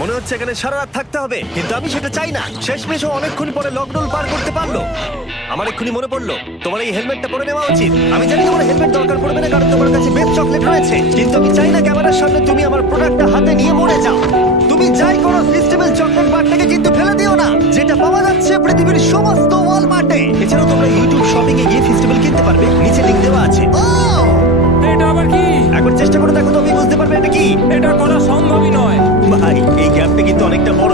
মনে হচ্ছে এখানে সারা রাত থাকতে হবে, কিন্তু আমি সেটা চাই না। শেষমেশ ও অনেকক্ষণ পরে লকডাউন পার করতে পারলো। আমার এক্ষুনি মনে পড়লো তোমার এই হেলমেটটা পরে নেওয়া উচিত। আমি জানি তোমার হেলমেট দরকার পড়বে না, কারণ তোমার কাছে বেস্ট চকলেট রয়েছে, কিন্তু আমি চাই না ক্যামেরার সামনে তুমি আমার প্রোডাক্টটা হাতে নিয়ে মরে যাও। তুমি যাই করো, ফেস্টিভ্যাল চকলেট বারটাকে কিন্তু ফেলে দিও না, যেটা পাওয়া যাচ্ছে পৃথিবীর সমস্ত ওয়ালমার্টে। এছাড়াও তোমরা ইউটিউব শপিং এ গিয়ে ফেস্টিভ্যাল কিনতে পারবে, নিচে লিংক দেওয়া আছে। এটা আবার কি? একবার চেষ্টা করে দেখো, তুমি বুঝতে পারবে এটা কি। এটা করা সম্ভবই নয়। ভাই, এই গ্যাপটা কিন্তু অনেকটা বড়।